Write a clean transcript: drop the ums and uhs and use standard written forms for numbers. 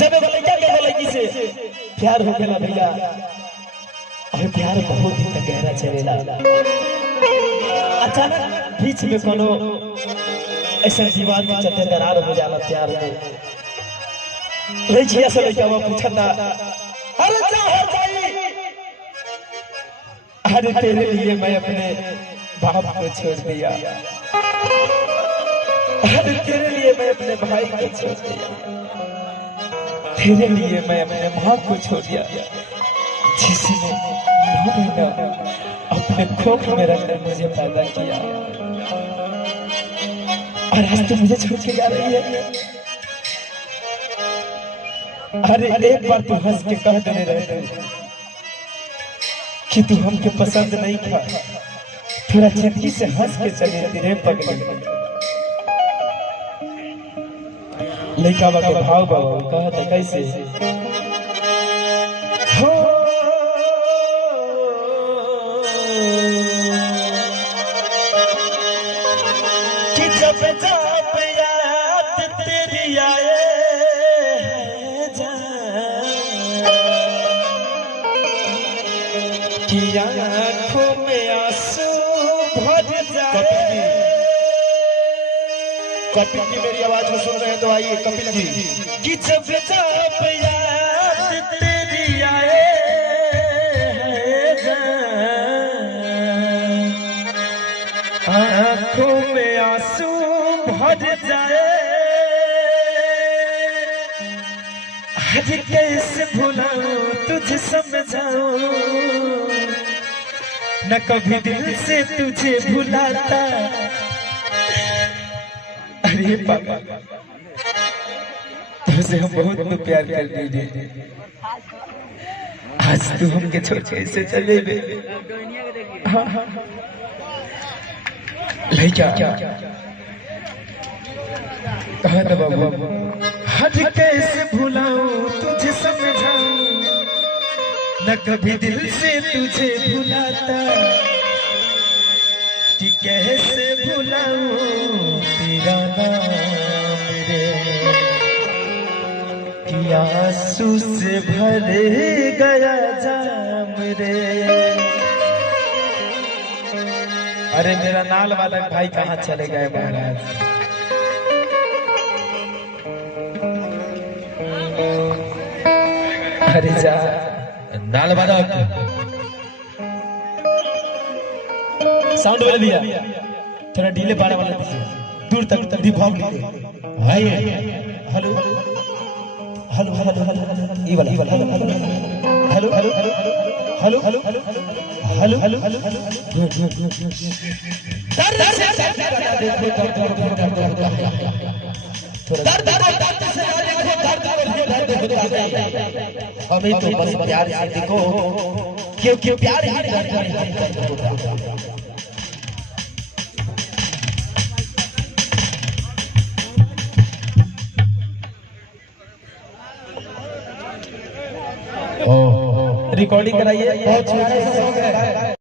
जब एगो लड़का के एगो लड़की से प्यार हो गया भैया, और प्यार बहुत ही तक गहरा चलेला। अचानक बीच में कोनो ऐसा दीवार के चलते दरार हो जाला प्यार में। लड़किया से लड़का वो पूछता, अरे क्या हो जाई? अरे तेरे लिए मैं अपने बाप को छोड़ दिया, अरे तेरे लिए मैं अपने भाई को छोड़ दिया, तेरे लिए मैं अपने माँ को छोड़ दिया, जिसने 9 महीना अपने कोख में रखकर मुझे पैदा किया, और आज तो मुझे छोड़ के जा रही है। अरे एक बार तू हंस के कह देने रहे कि तू हमके पसंद नहीं था, थोड़ा जिंदगी से हंस के चले तेरे पगले। लड़का बाबा भाव बाबा कहता कैसे, हो कि जब जब याद तेरी आए कि आँखों में आंसू भर जाए। कपिल जी मेरी आवाज में सुन रहे हैं तो आइए कपिल जी। कि जब जब याद तेरी आए आँखों में आंसू भर जाए, आज कैसे भुलाऊं तुझे समझाऊं, न कभी दिल से तुझे भुलाता। अरे पापा तुझसे हम बहुत प्यार करते थे, आज तू हमके छोड़ कैसे चले गए? हाँ हाँ लड़का कहा था बाबू, आज कैसे भुलाऊं तुझे समझाऊं, न कभी दिल से तुझे भुलाता, कि कैसे भुलाऊं तेरा नाम रे, कि आंसू से भरे गया जाम रे। अरे मेरा नाल वाला भाई कहाँ चले गए महाराज? अरे जा नाल वाला साउंड वाला दिया, थोड़ा ढीले पाने वाला दीजिए, दूर तक दिखाओ भाई। हेलो हेलो हेलो हेलो ये वाला hello hello hello hello hello hello hello अभी तो बस प्यार से देखो, क्यों प्यार ही रिकॉर्डिंग कराइए। बहुत